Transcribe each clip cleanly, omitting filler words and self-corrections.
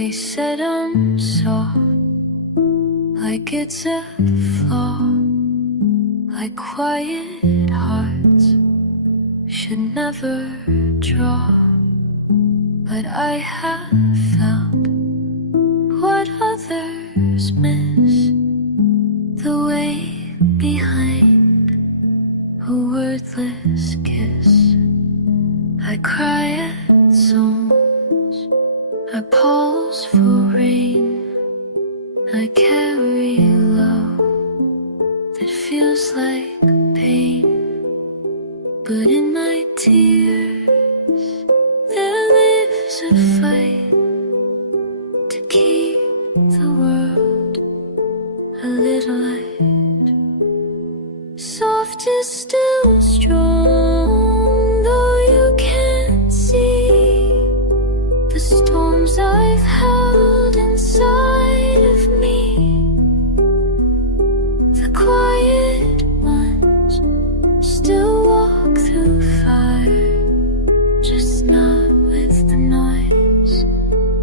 They said I'm soft, like it's a flaw, like quiet hearts should never draw. But I have found what others miss, the way behind a wordless kiss. I cry at songs, I pause for rain, I carry love that feels like pain. But in my tears there lives a fight to keep the world a little light. Soft is still strong, though you can't see the storms I've held inside of me. The quiet ones still walk through fire, just not with the noise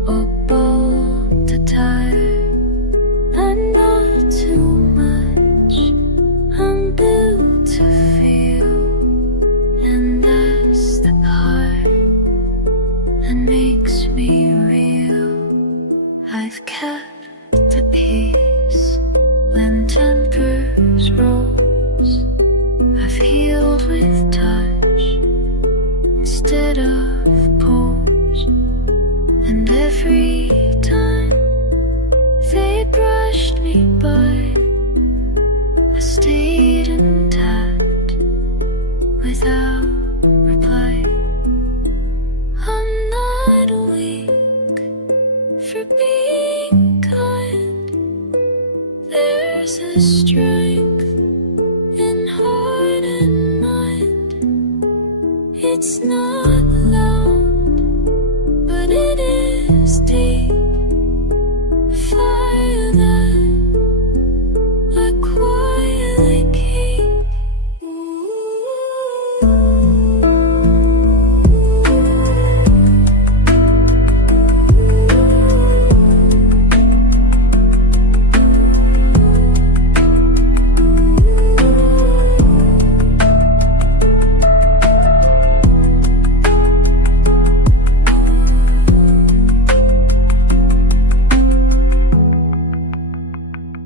or bold attire. And not too much, I'm built to feel, and that's the part that makes me real. I've kept the peace when tempers rose. I've healed with touch instead of pose. And every time they brushed me by, I stayed intact without reply. I'm not weak for being kind. There's a strength in heart and mind. It's not loud, but it is deep. Fire that I quietly keep.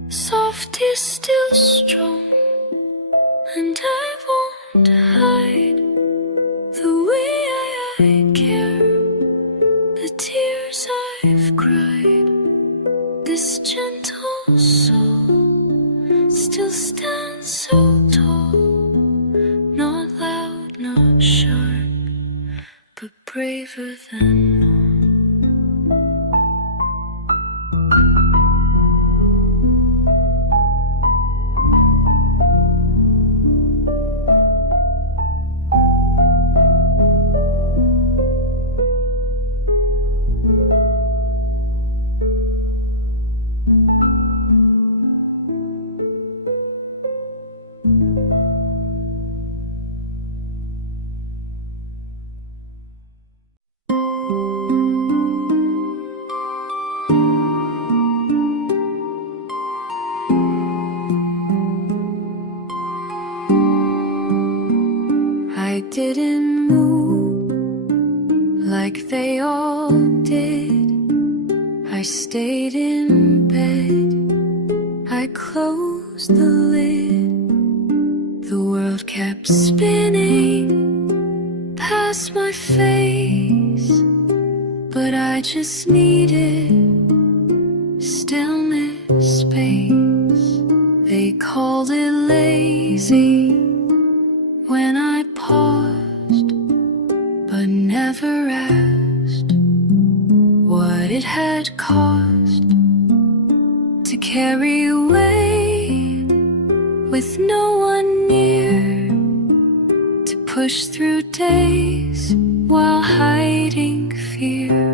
Soft is still strong, and I won't hide the way I care, the tears I've cried. This gentle soul still stands so tall, not loud, not sharp, but braver than all. I didn't move like they all did. I stayed in bed, I closed the lid. The world kept spinning past my face, but I just needed stillness, space. They called it lazy when I paused, but never asked what it had cost to carry away with no one near, to push through days while hiding fear.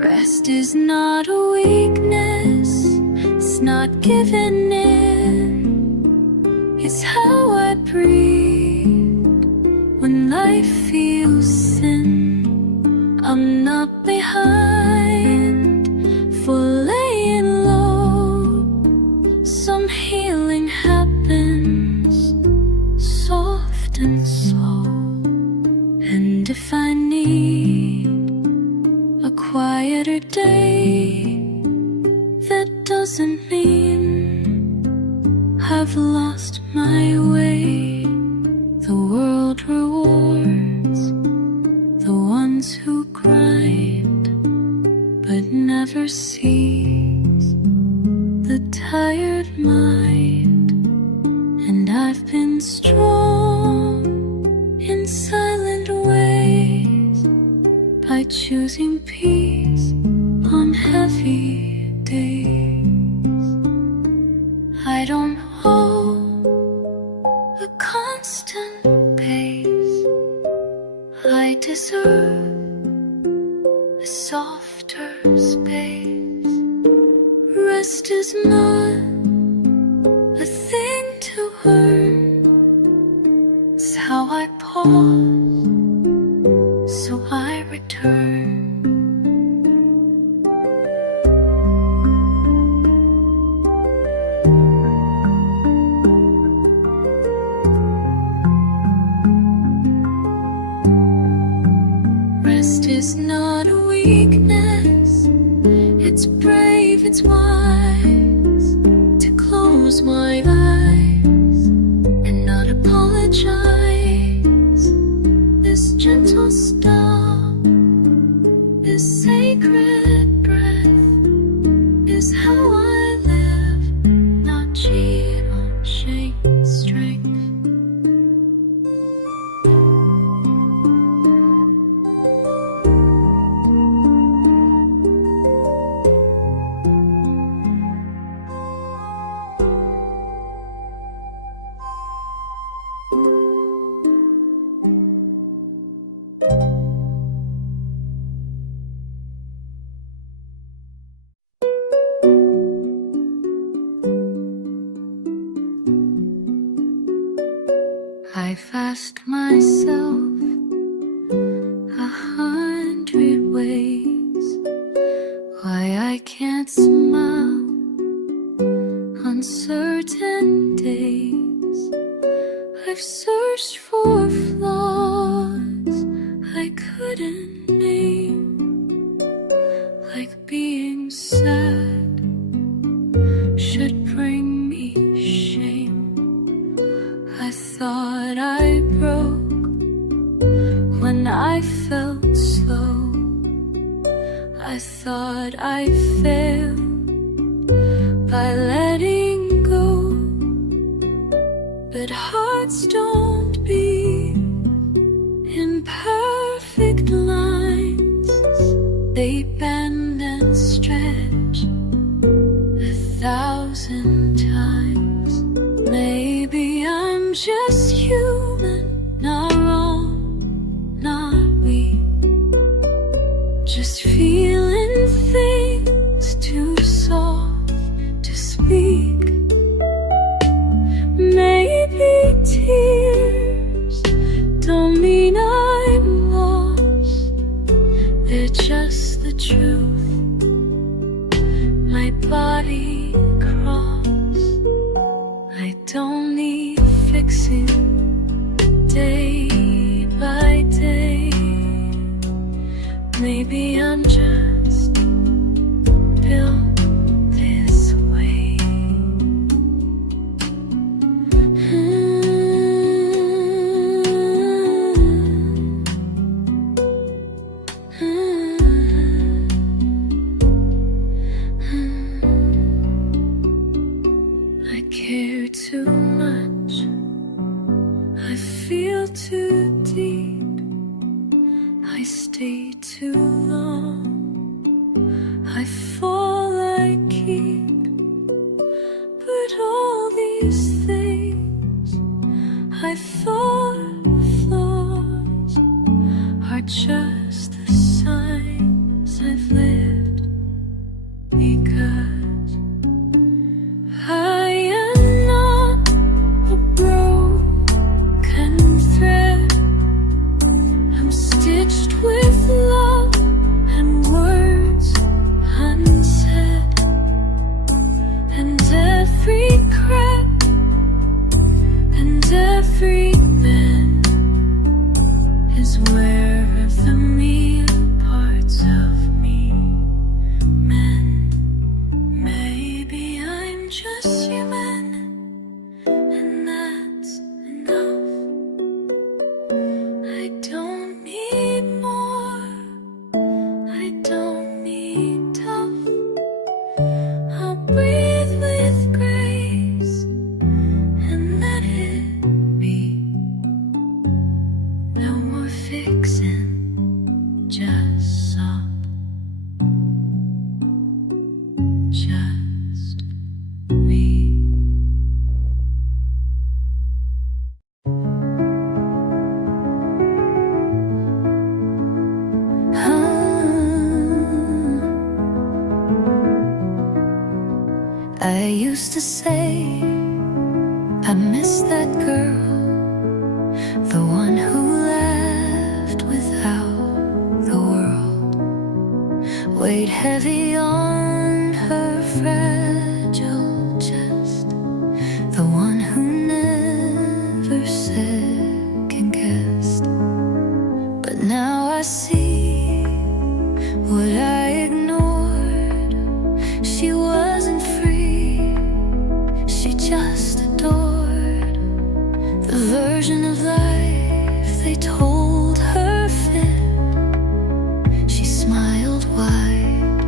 Rest is not a weakness, it's not giving in, it's how I breathe when life feels thin. I'm not behind, and slow. And if I need a quieter day, that doesn't mean I've lost my way. The world rewards the ones who grind, but never sees the tired mind. And I've been strong in silent ways by choosing peace on heavy days. I don't hold a constant pace. I deserve a softer space. Rest is not a thing to earn. It's how I pause, so I return. Rest is not a weakness. It's brave, it's wise to close my eyes and not apologize. This gentle stop, this sacred breath is how I live, not cheat on shame, strength. I've asked myself 100 ways why I can't smile on certain days. I've searched for flaws I couldn't name, like being sad should bring me shame. I thought I broke when I felt slow. I thought I failed by letting go. But hearts don't beat in perfect lines. They bend and stretch 1,000 times. Maybe I'm just human, not wrong, not weak, just feeling things too soft to speak. Maybe tears don't mean I'm lost, they're just the truth my body crossed. I don't need fixing day by day. Maybe I'm just built this way. I care too much, I feel too deep, I stay too long, I fall, I keep. But all these things I thought flaws are just the signs I've lived, because I am not a broken thread. I'm stitched with love and words unsaid, and every crack and every bend fixing, just stop. Just me. I used to say I miss that girl, the one who laughed without the world weighed heavy on her fragile chest, the one who never second-guessed. But now I see what I ignored. She wasn't free, she just adored the version of life they told her fit. She smiled wide,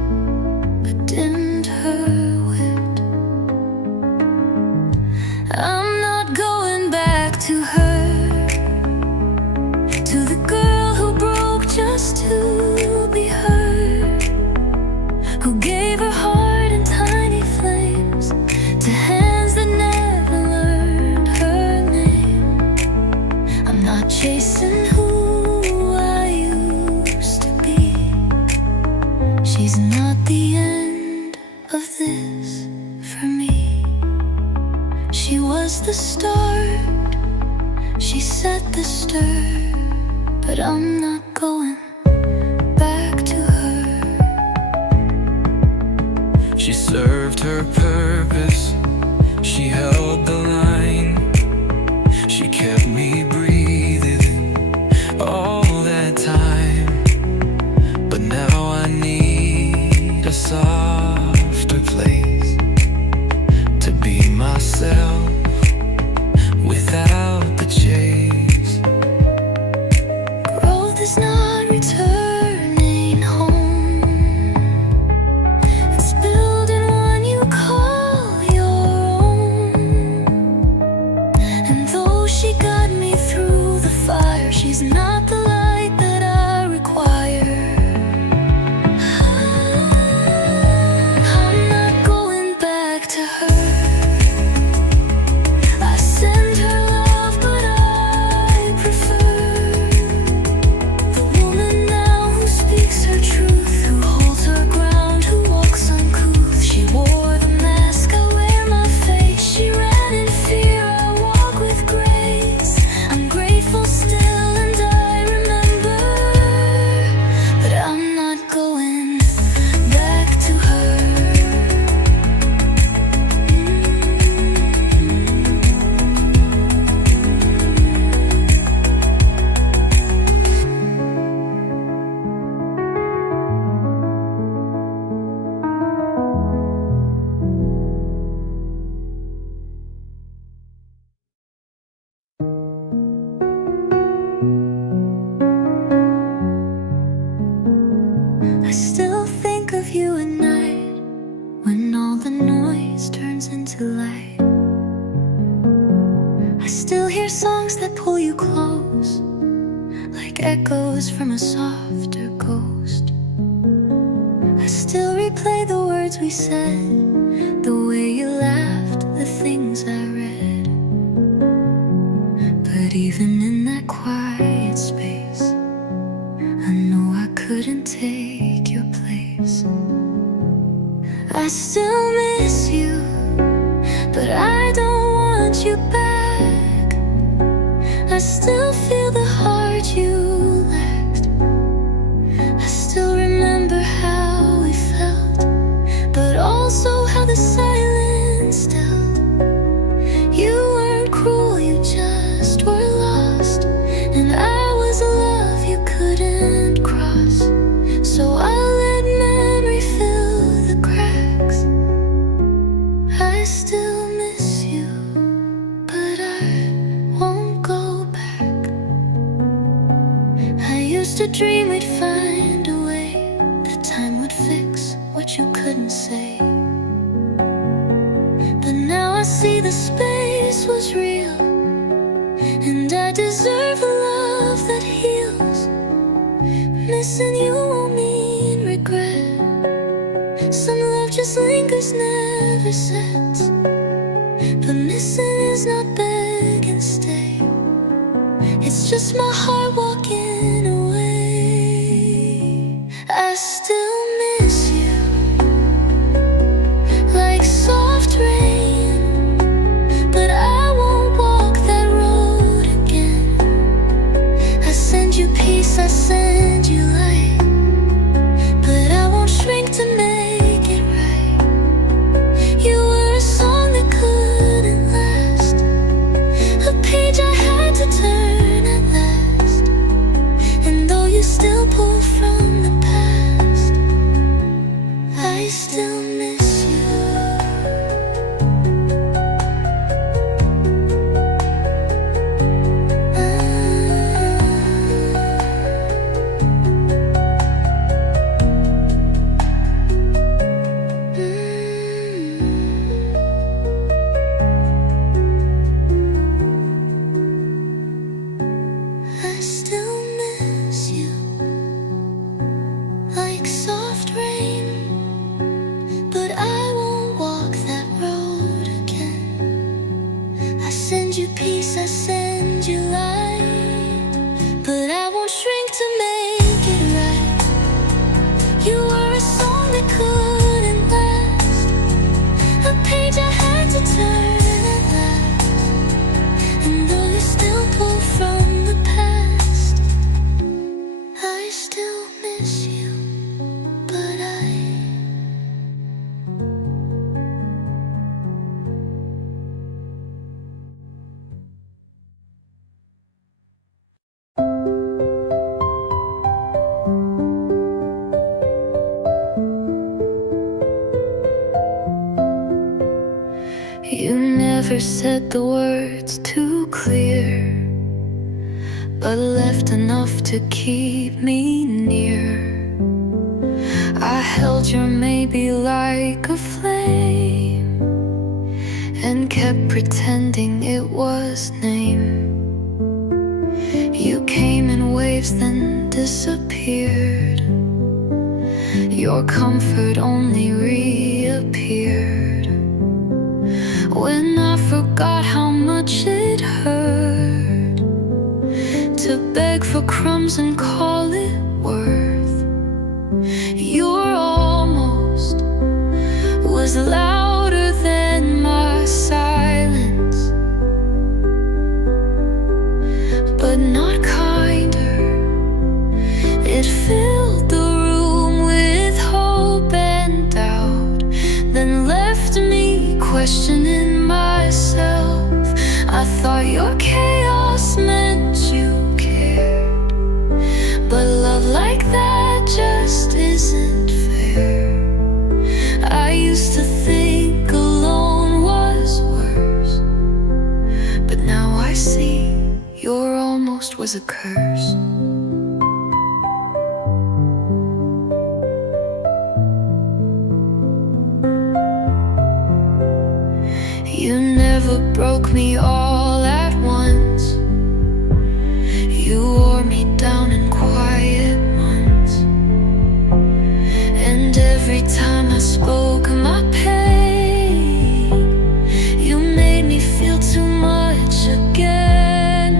but dimmed her wit. I'm not going back to her, to the girl who broke just to be heard, who gave her heart in tiny flames to hands that never learned her name. I'm not chasing who I used to be. She's not the end of this for me. She was the start, she set the stir, but I'm not going back to her. She served her purpose, she held the line, she kept me breathing all that time. But now I need a softer place to be myself without the chase. Growth is not returning home, it's building one you call your own. And though she got me through the fire, she's not the light that I require. I'm not going back to her. I send her love, but I prefer the woman now who speaks her truth, who holds her ground, who walks uncouth. She wore the mask, I wear my face. She ran in fear, I walk with grace. I'm grateful still and I remember, but I'm not going back to her. I still think of you at night, when all the noise turns into light. I still hear songs that pull you close, like echoes from a softer ghost. I still replay the words we said, the way you laughed, the things I read. But even in that quiet space, I know I couldn't take your place. I still miss you, but I don't want you back. I still feel the heart you lacked. I still remember how we felt, but also how the silence dealt. You weren't cruel, you just were lost, and I was a love you couldn't cross. So I let memory fill the cracks. I still miss you, but I won't go back. I used to dream we'd find a way, that time would fix what you couldn't say. But now I see the space was real, and I deserve a love that heals. missing you won't mean regret. Some love just lingers, never sets. But missing is not beg and stay. It's just my heart walking away. I still miss you, like soft rain, but I won't walk that road again. I send you peace, I send you light, but I won't shrink to make it right. You were a song that couldn't last, a page I had to turn at last. And though you still pull from the past, I still miss you. I still miss you, like soft rain, but I won't walk that road again. I send you peace, I send you light, but I won't shrink to make it right. You were a song that couldn't last, a page I had to turn at last. And though you still pull from the past, I still miss you, but you never said the words too clear, but left enough to keep me near. I held your maybe like a flame, and kept pretending it was name. You came in waves then disappeared. Your comfort only reappeared when I forgot how much it hurt to beg for crumbs and call it worth. Your almost was louder than my silence, but not kinder. It filled the room with hope and doubt, then left me questioning myself. I thought your chaos meant you cared, but love like that just isn't fair. I used to think alone was worse, but now I see your almost was a curse. You never broke me all at once. You wore me down in quiet months, and every time I spoke my pain, you made me feel too much again.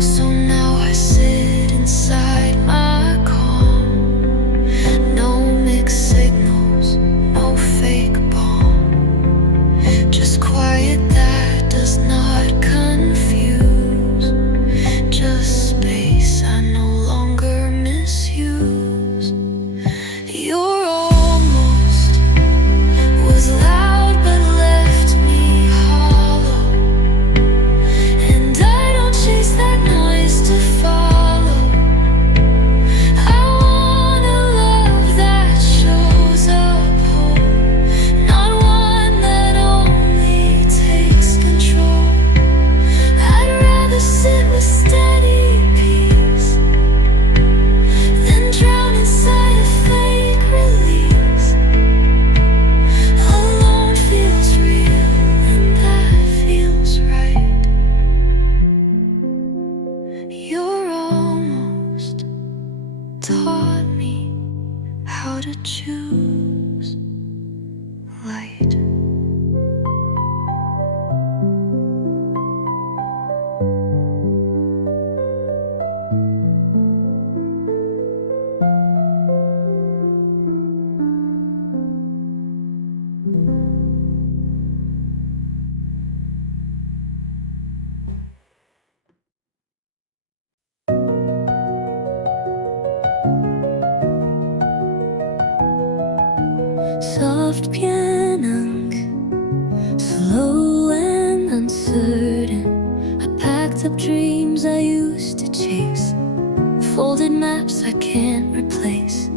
So now I sit inside my calm. No mixed signals, no fake bomb, just quiet that does not come. soft piano, slow and uncertain. I packed up dreams I used to chase, folded maps I can't replace.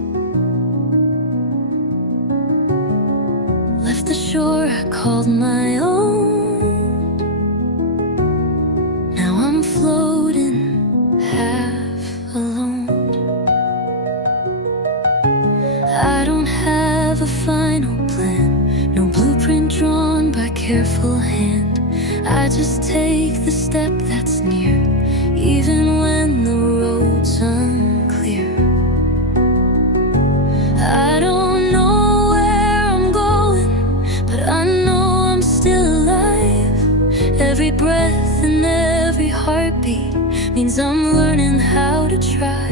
Left the shore I called my own. Now I'm floating half alone. I don't have a final plan, no blueprint drawn by careful hand. I just take the step that's near, even when the road's unclear. I don't know where I'm going, but I know I'm still alive. Every breath and every heartbeat means I'm learning how to try.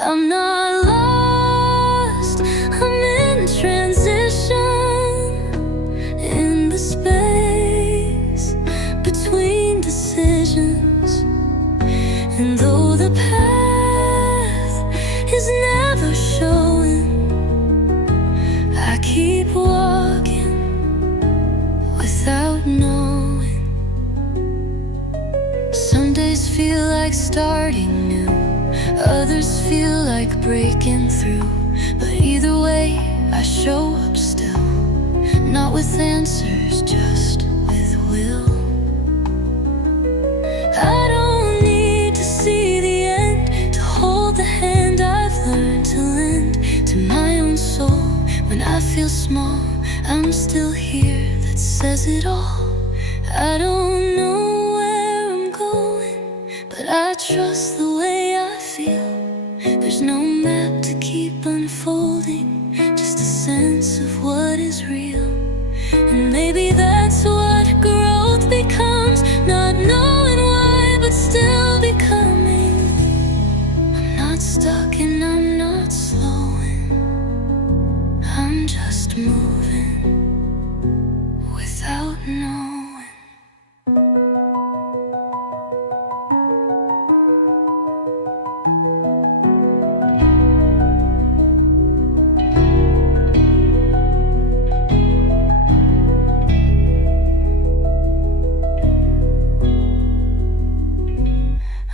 I'm not lost, I'm in transition, in the space between decisions. And though the path is never showing, I keep walking without knowing. Some days feel like starting new, others feel like breaking through. But either way, I show up still, not with answers, just with will. I don't need to see the end to hold the hand I've learned to lend to my own soul. When I feel small, I'm still here, that says it all. I don't know where I'm going, but I trust the way I feel. There's no map to keep unfolding, just a sense of what is real. And maybe that's what growth becomes, not knowing why, but still becoming. I'm not stuck and I'm not slowing, I'm just moving without knowing.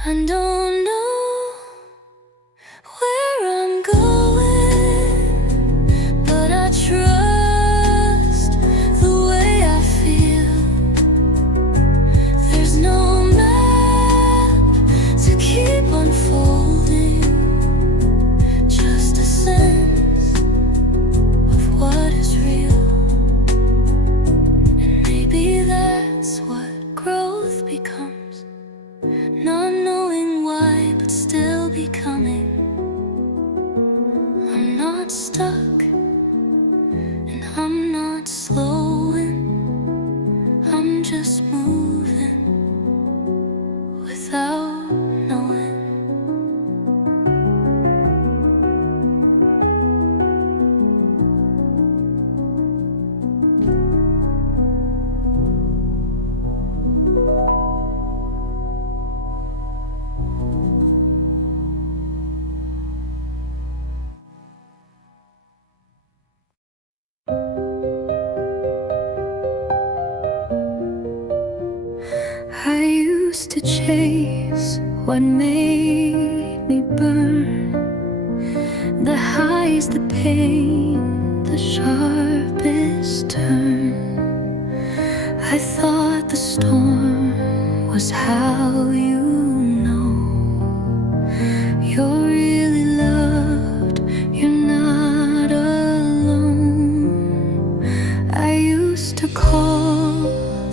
I don't know where I'm going, but I trust the way I feel. There's no map to keep unfolding, just a sense of what is real. And maybe that's what growth becomes, not knowing why, but still becoming. I'm not stuck, and I'm not slowing, I'm just moving without knowing. I used to chase what made me burn, the highs, the pain, the sharpest turn. I thought the storm was how you know you're really loved, you're not alone. I used to call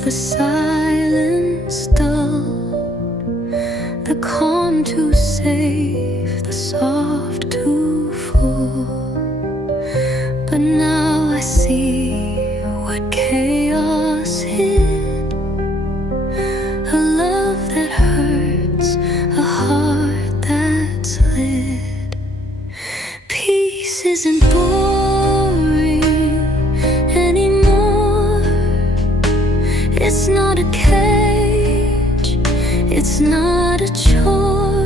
the silence dull, the calm too safe, the soft too full. But now I see what chaos hid, a love that hurts, a heart that's lit. Peace isn't boring anymore, it's not a cage, it's not a chore,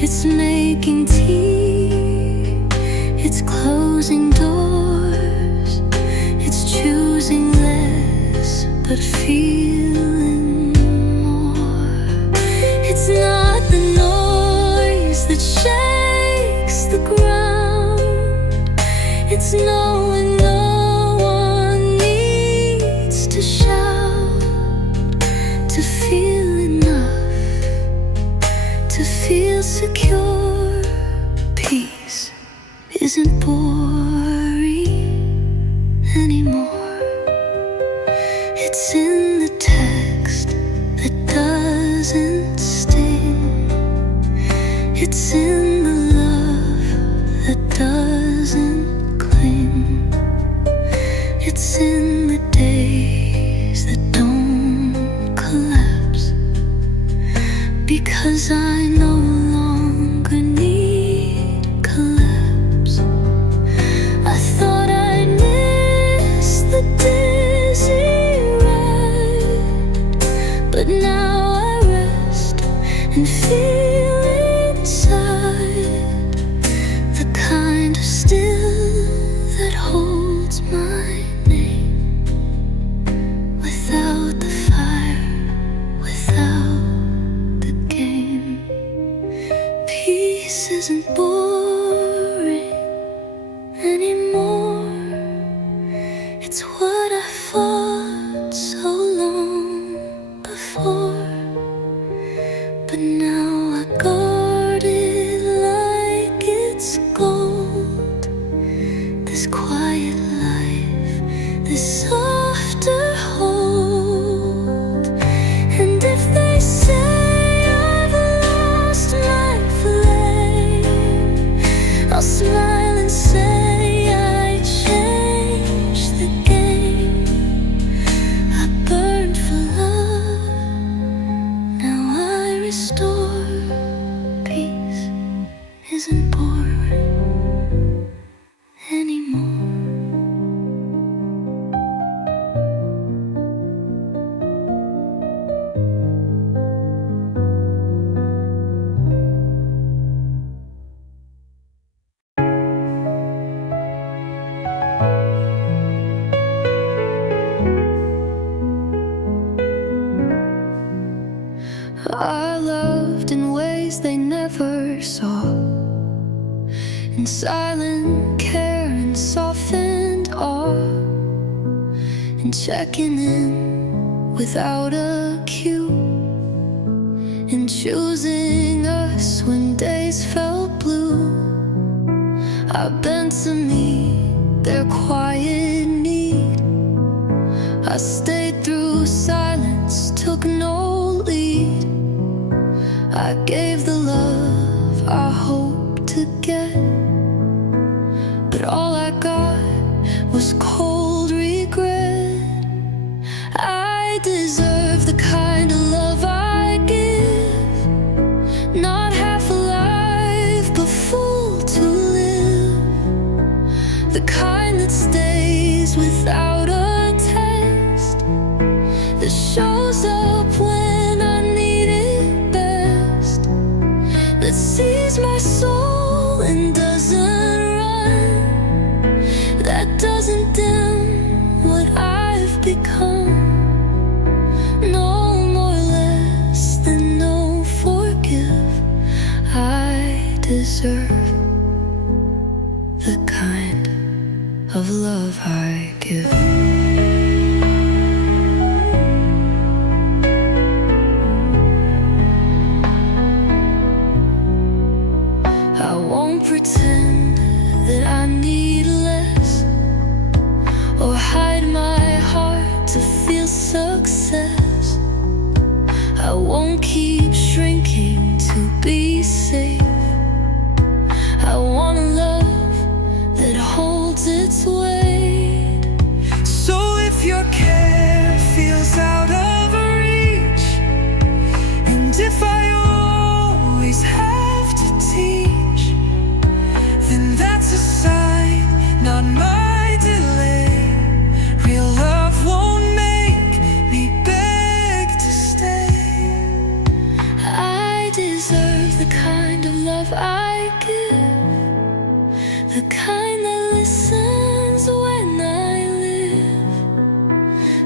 it's making tea, it's closing doors, insecure. Peace isn't boring anymore. It's in the text that doesn't sting. It's in the love that doesn't cling. It's in the days that don't collapse. Because I no longer need collapse. I thought I'd miss the dizzy ride, but now I rest and feel inside the kind of still that holds my name. Without the fire, without the game. Peace isn't boring anymore. It's what I fought so long before. But now I guard it like it's gold. This quiet life, this softer hold. And if they say I've lost my flame, I'll smile and say I changed the game. I burned for love, now I restore. Peace isn't boring anymore. I loved in ways they never saw, in silent care and softened awe, in checking in without a cue, in choosing us when days felt blue. I bent to meet their quiet need. I stayed through silence, took no lead. I gave the love I hoped to get, but all I got was cold regret. I deserve the kind of love I give, not half alive but full to live, the kind that stays without a test, that shows up when I need it best, that sees my soul and doesn't run, that doesn't dim what I've become. No more less than no forgive. I deserve the kind of love I give. I won't pretend that I need less, or hide my heart to feel success. I won't keep shrinking to be safe. I want a love that holds its weight. So if your care feels out of reach, and if I always have to teach, then that's a sign, not my delay. Real love won't make me beg to stay. I deserve the kind of love I give, the kind that listens when I live,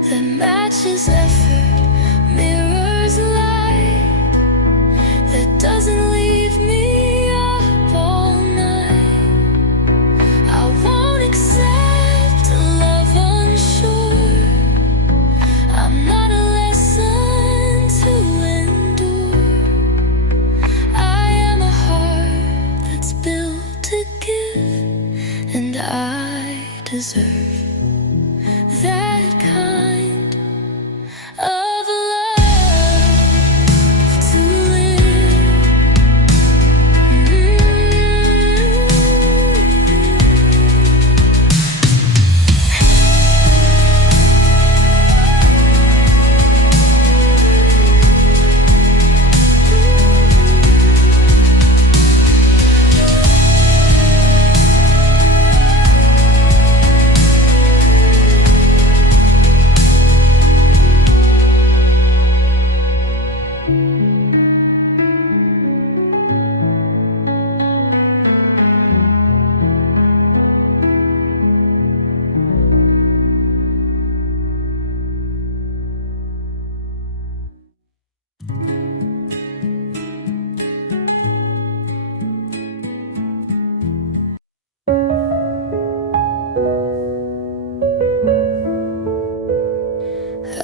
that matches effort, mirrors light, that doesn't leave me up all night. I won't accept a love unsure. I'm not a lesson to endure. I am a heart deserve that kind of love to live.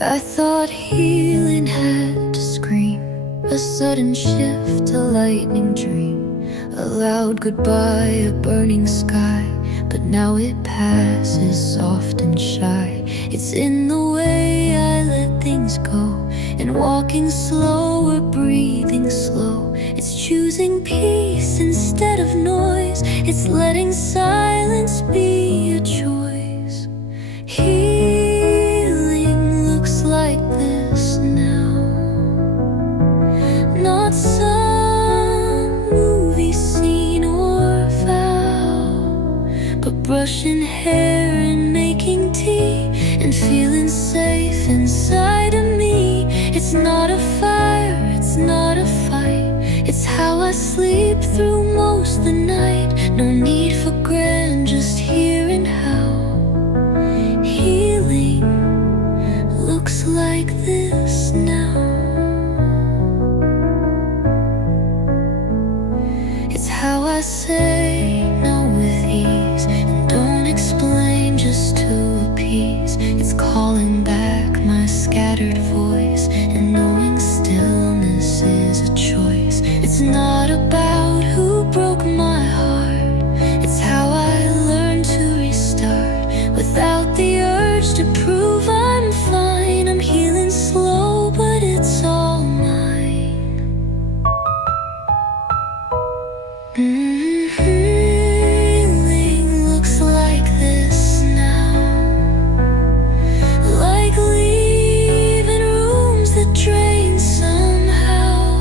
I thought healing had to scream, a sudden shift, a lightning dream, a loud goodbye, a burning sky. But now it passes soft and shy. It's in the way I let things go, and walking slow or breathing slow. It's choosing peace instead of noise. It's letting silence be a choice. Healing looks like this now, not some movie scene or vow, but brushing hair and making tea and feeling safe inside of me. It's not a fire, it's not a fight. It's how I sleep through most the night. No need for grand, just hearing how healing looks like this now. It's how I say no with ease and don't explain just to appease. It's calling back my scattered voice and knowing stillness is a choice. It's not about who broke my heart. It's how I learned to restart without the urge to prove I'm fine. I'm healing slow, but it's all mine. Healing looks like this now, like leaving rooms that drain somehow,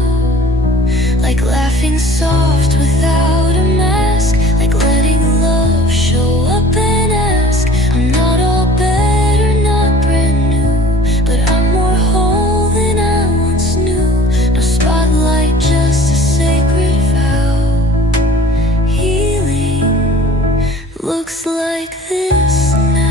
like laughing soft without a mask, like letting love show up and ask. I'm not all better, not brand new, but I'm more whole than I once knew. No spotlight, just a sacred vow. Healing looks like this now.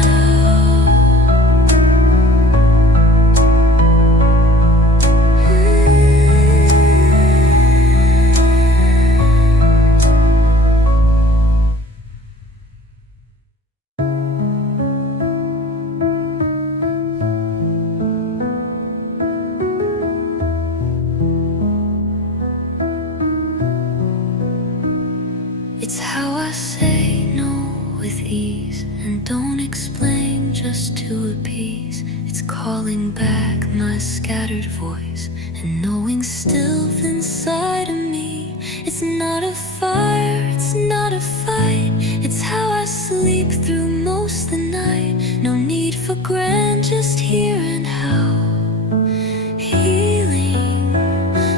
It's how I say no with ease and don't explain just to appease. It's calling back my scattered voice and knowing still inside of me. It's not a fire, it's not a fight. It's how I sleep through most the night. No need for grand, just hearing how healing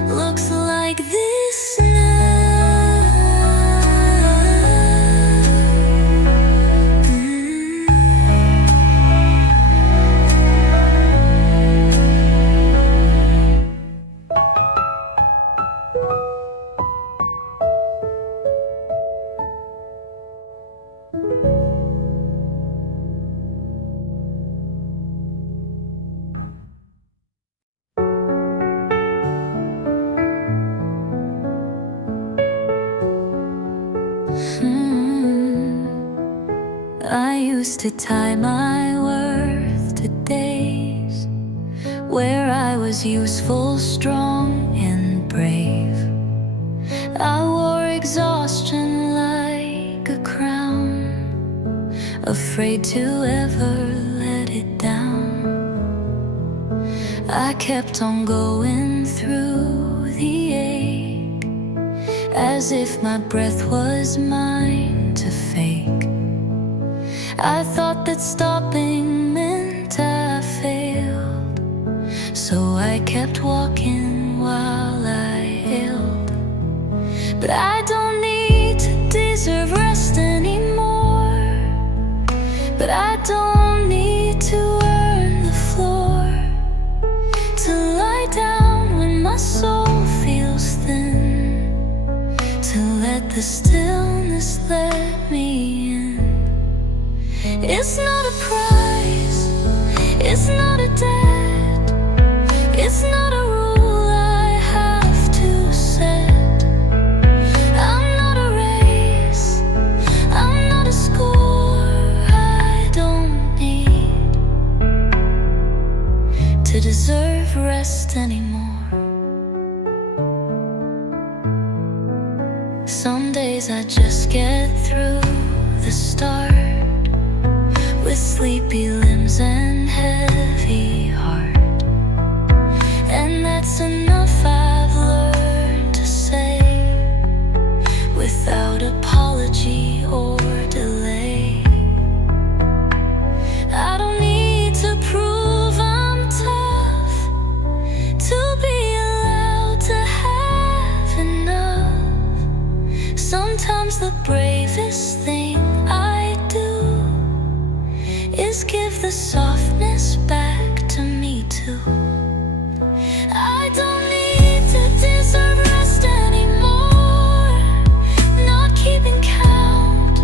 looks like this now. I used to tie my worth to days where I was useful, strong, and brave. I wore exhaustion like a crown, afraid to ever let it down. I kept on going through the ache, as if my breath was mine to fake. I thought that stopping meant I failed, so I kept walking while I hailed. But I don't need to deserve rest anymore, but I don't need to earn the floor, to lie down when my soul feels thin, to let the stillness let me in. It's not a prize, it's not a debt, it's not a rule I have to set. I'm not a race, I'm not a score I don't need to deserve rest anymore. Some days I just get through the start, with sleepy limbs and heavy heart, and that's enough I've learned to say, without apology or delay. I don't need to prove I'm tough to be allowed to have enough. Sometimes the bravest thing I do is give the softness back to me too. I don't need to deserve rest anymore, not keeping count,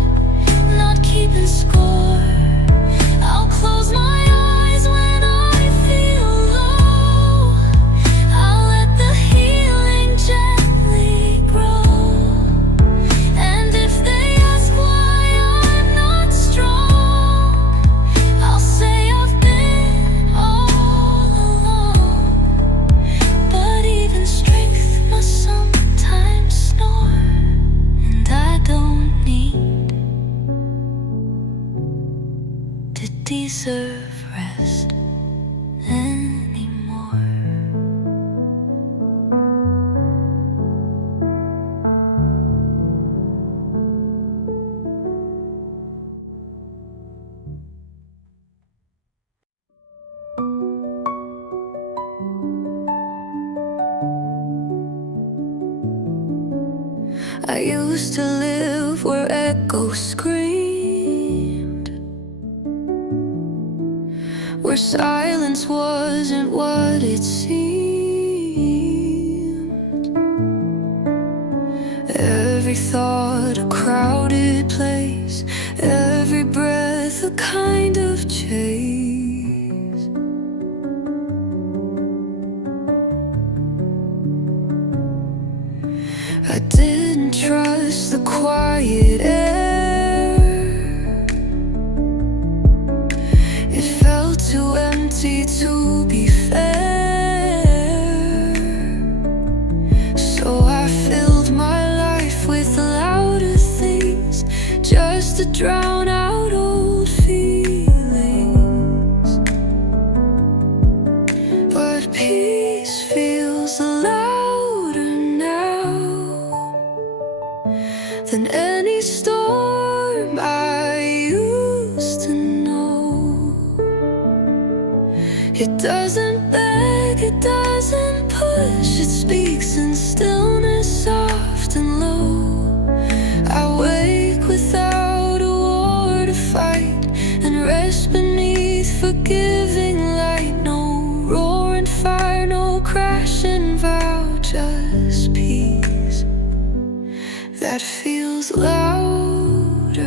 not keeping score. I'll close my eyes when I feel low, I'll let the healing gently grow. And if they ask why I'm not strong, I'll say I've been all along. But even strength must sometimes snore, and I don't need to deserve rest anymore. I used to live where echoes screamed, where silence wasn't what it seemed. Every thought a crowded place, every breath a kind of chase. I didn't trust the quiet air, it felt too empty to be fair. So I filled my life with louder things, just to drown out old feelings. But peace feels louder now than any storm I used to know. It doesn't beg, it doesn't push, it speaks in stillness, soft and low. I wake without a war to fight, and rest beneath forgiving light. No roaring fire, no crashing vow, just peace that feels louder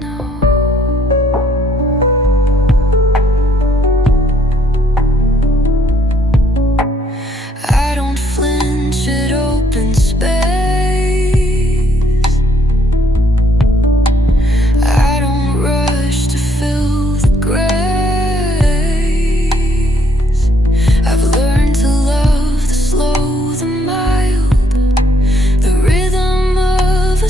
now. I don't flinch at open space, I don't rush to fill the grace. I've learned to love the slow, the mild, the rhythm of a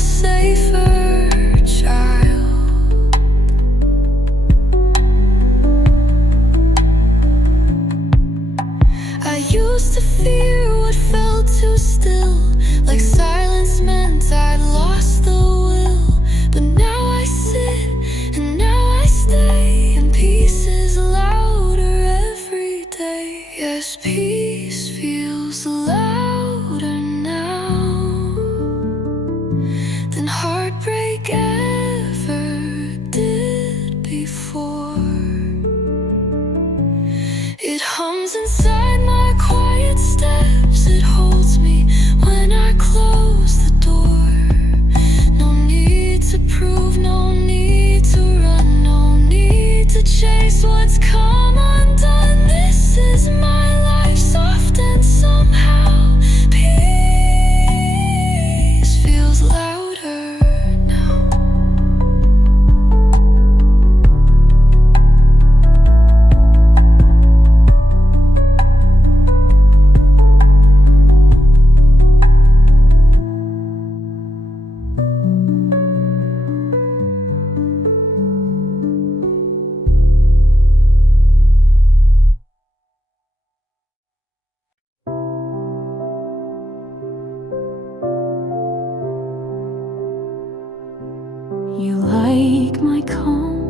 like my calm,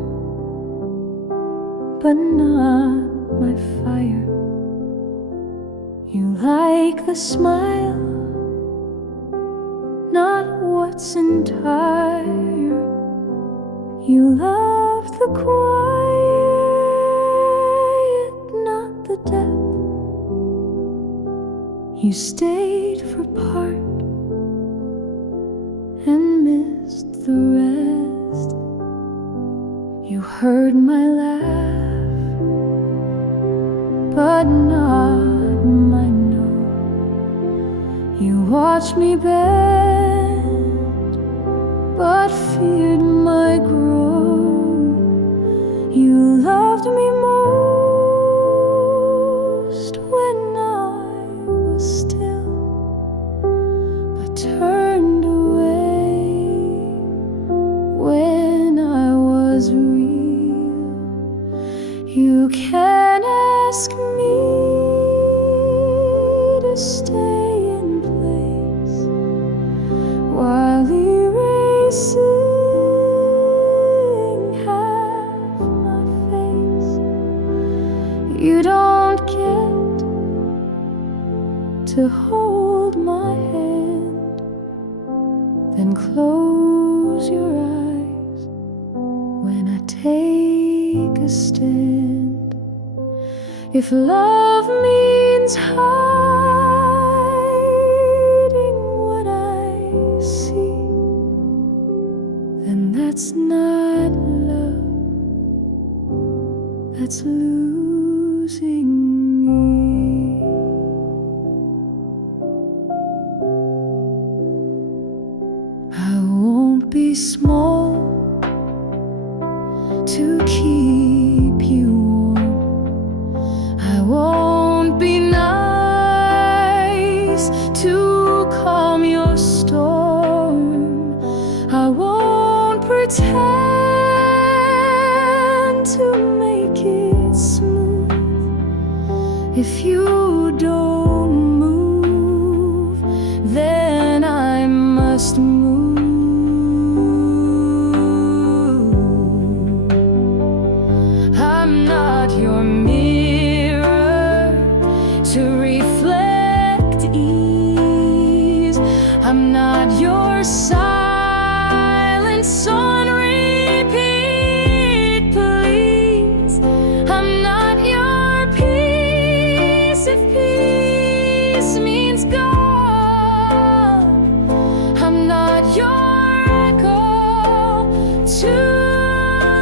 but not my fire. You like the smile, not what's entire. You love the quiet, not the depth. You stayed for part and missed the rest. You heard my laugh, but not my no. You watched me bend, but feared my grow. You loved me most when I was still, but turned away when I was real. You can ask me to stay in place while erasing half my face. You don't get to hold my hand, then close your eyes when I take a stand. If love means hiding what I see, then that's not love, that's losing me. I won't be small to keep you warm. I won't be nice to calm your storm. I won't pretend to make it smooth. If you don't move, then I must move. I'm not your mirror to reflect ease. I'm not your silence on repeat, please. I'm not your peace if peace means gone. I'm not your echo to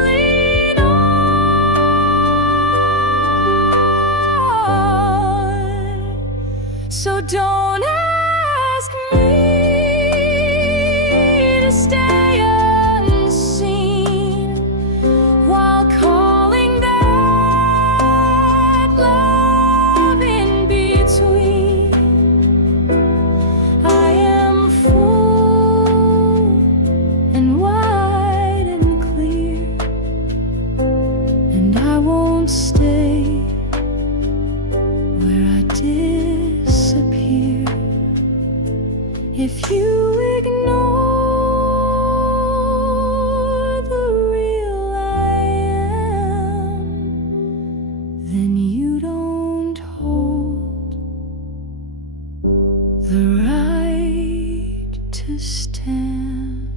lean on. So don't ask me to stay unseen while calling that love in between. I am full and wide and clear, and I won't stay where I disappear. If you ignore the real I am, then you don't hold the right to stand.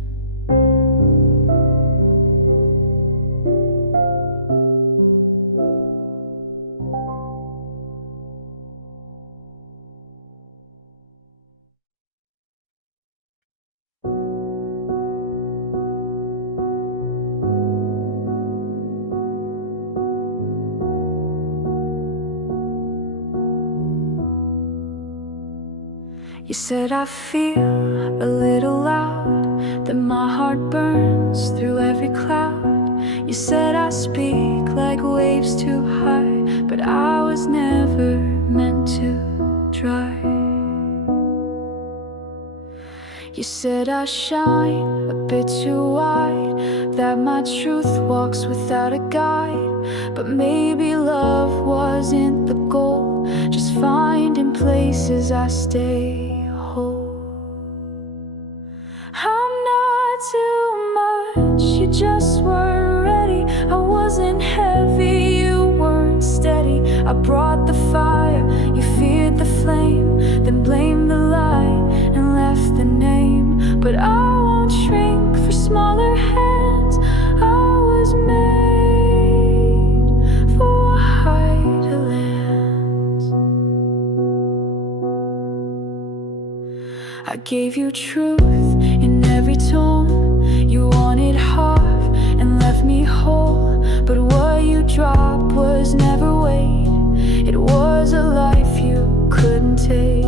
You said I feel a little loud, that my heart burns through every cloud. You said I speak like waves too high, but I was never meant to dry. You said I shine a bit too wide, that my truth walks without a guide. But maybe love wasn't the goal, just finding places I stay whole. I'm not too much, you just were I brought the fire, you feared the flame, then blamed the light and left the name. But I won't shrink for smaller hands. I was made for wider lands. I gave you truth in every tone. You wanted half and left me whole, but what you dropped was never weight. It was a life you couldn't take.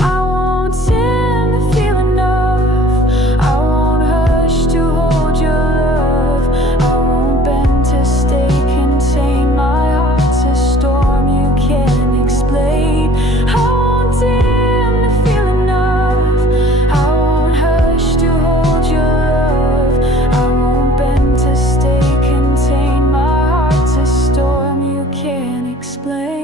I won't dim the feeling of, I won't hush to hold your love. I won't bend to stay contained. My heart's a storm you can't explain. I won't dim the feeling of, I won't hush to hold your love. I won't bend to stay contained. My heart's a storm you can't explain.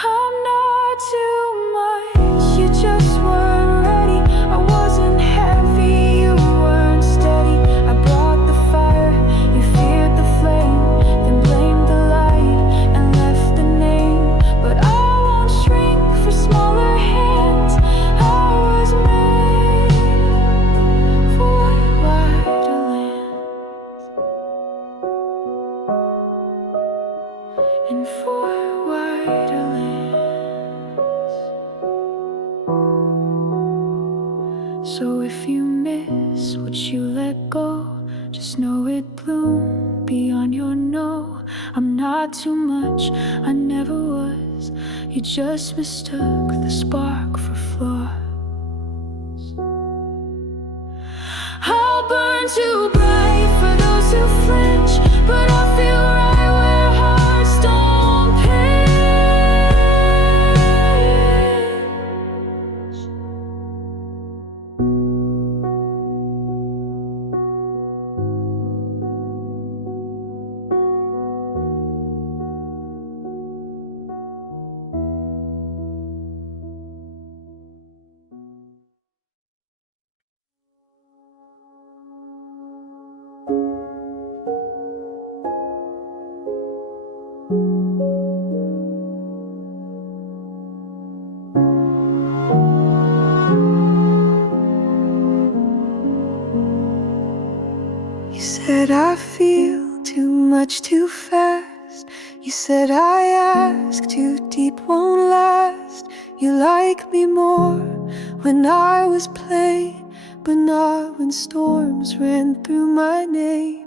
I'm not too much, you just weren't ready. I wasn't heavy, you weren't steady. I brought the fire, you feared the flame, then blamed the light and left the name. But I won't shrink for smaller hands. I was made for wider lands and for wider lands. So if you miss what you let go, just know it bloomed beyond your no. I'm not too much, I never was. You just mistook the spark for flaws. I'll burn too bright for those who flinch, but I feel right where hearts don't pitch. You said I feel too much too fast. You said I ask too deep won't last. You like me more when I was plain, but not when storms ran through my name.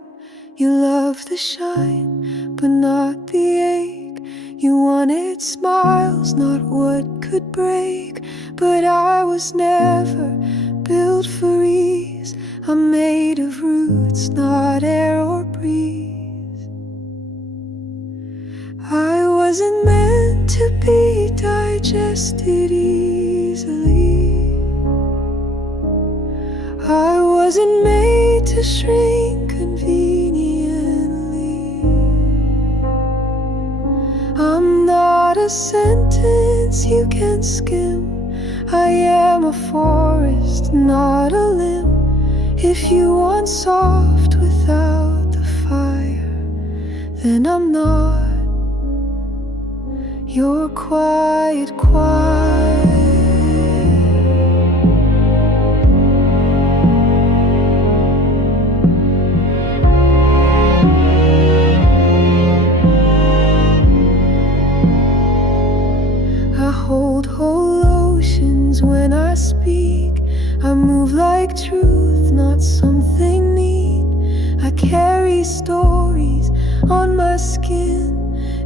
You love the shine, but not the ache. You wanted smiles, not what could break. But I was never built for ease. I'm made of roots, not air or breeze. I wasn't meant to be digested easily. I wasn't made to shrink conveniently. I'm not a sentence you can skim. I am a forest, not a limb. If you want soft without the fire, then I'm not. You're quiet, quiet. I hold whole oceans when I speak. I move like truth, not something neat. I carry stories on my skin,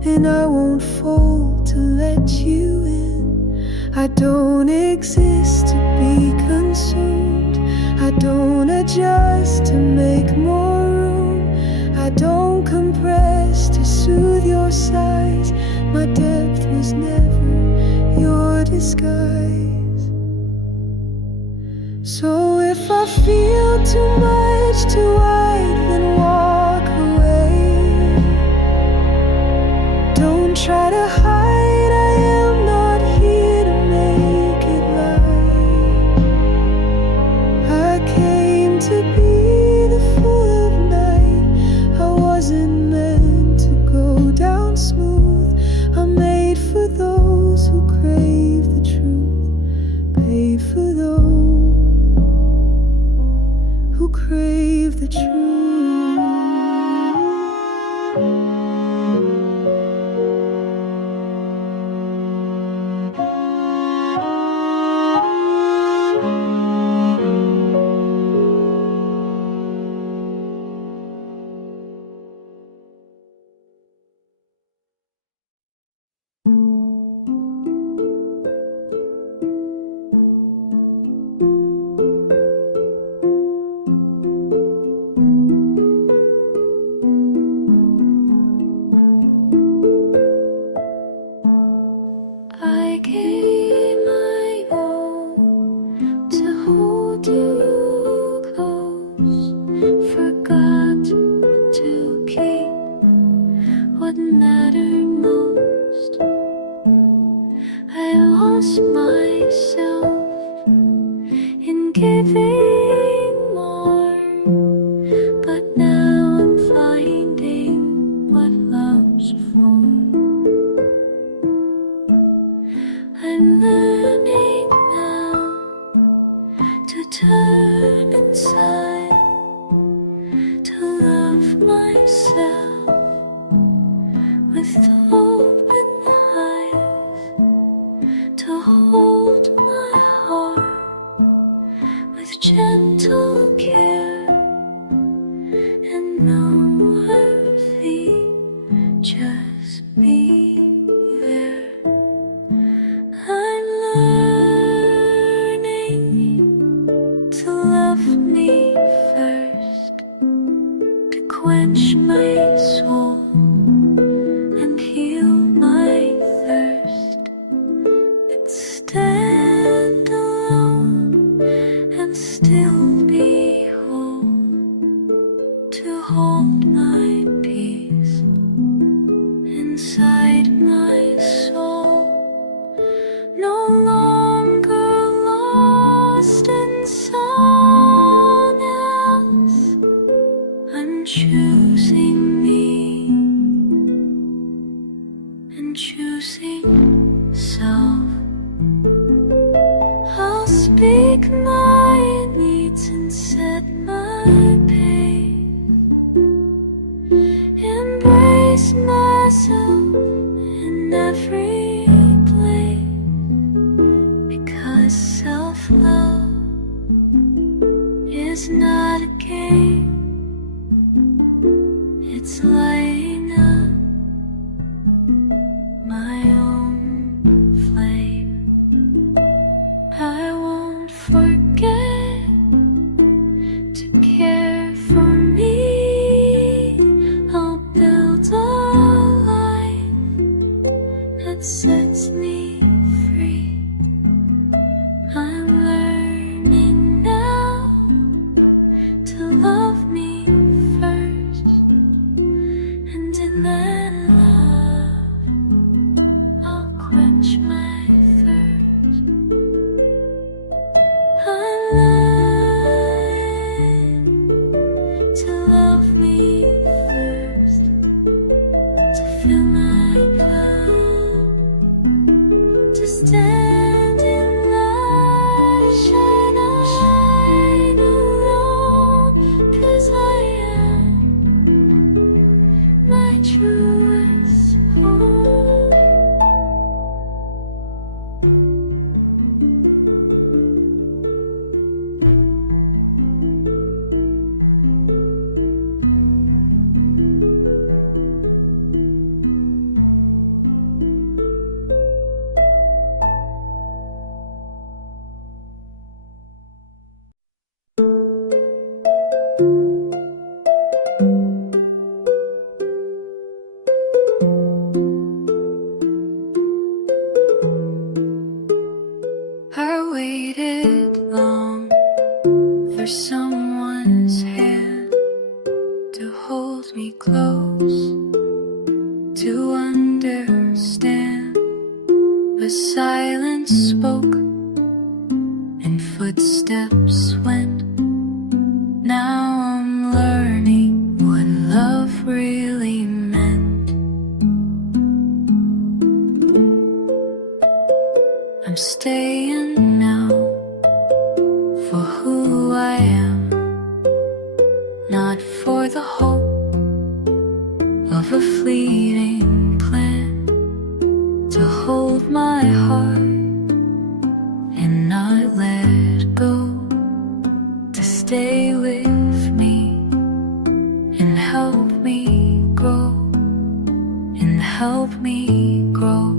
and I won't fold to let you in. I don't exist to be consumed. I don't adjust to make more room. I don't compress to soothe your sighs. My depth was never your disguise. So if I feel too much to hide, then walk away. Don't try to hide, I am not here to make it right. I came to be the full of night. I wasn't meant to go made for those who crave the truth. I gave my all to hold you close, forgot to keep what mattered most. I lost myself in giving more, but now I'm finding what love's for. I'm learning now to turn inside, to love myself with open eyes, to hold my heart with gentle care, and know worthy, just be there. I'm learning to love me first, to quench my soul and heal my thirst, and stand alone and still be whole, to hold my peace inside my soul. No longer lost in someone else. I'm choosing me and choosing self. I'll speak my needs and set my pace. Embrace myself in every place, because self-love is not a game. It's lighting up my own flame. I won't forget to care for me. I'll build a life that sets me free. I'm learning now to love me first, and in that love I'll quench my thirst. I learn to love me first, to fill my cup, to stand in light, shine alone, 'cause I am my truest home. I waited long for someone's hand to hold me close, to understand. But silence spoke and footsteps went. Now I'm learning what love really meant. I'm staying now fleeting plan to hold my heart and not let go, to stay with me and help me grow, and help me grow.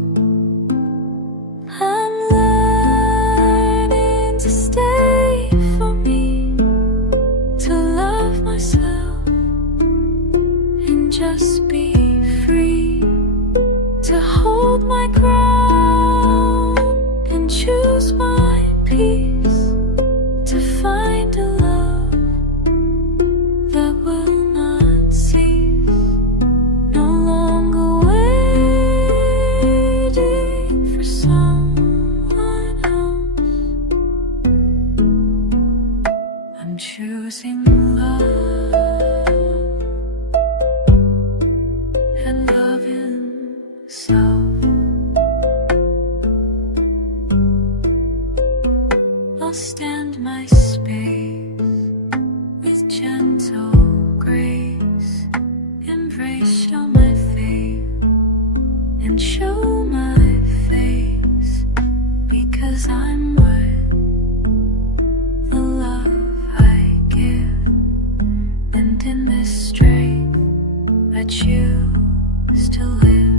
I'm learning to stay for me, to love myself and just be free, to hold my ground and choose my peace, to find a love that will not cease, no longer waiting for someone else. I'm choosing love and loving self. I'll stand my space with gentle grace, embrace, show my faith and show my face, because I'm worth the love I give. And in this strength I choose to live.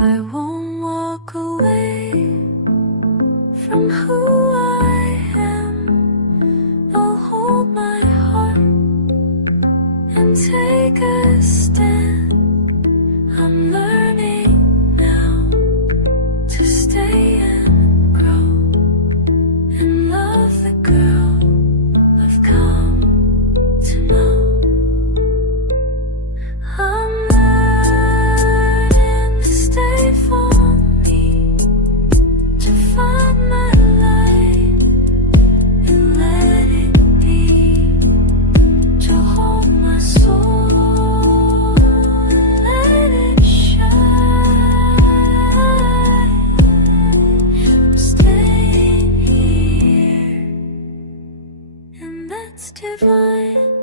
I won't walk away from who I am. I'll hold my heart and take a stand. I'm learning now to stay and grow and love the girl I've come to know. I'm learning to stay for me, to find my light and let it be, to hold my soul and let it shine. I'm staying here, and that's divine.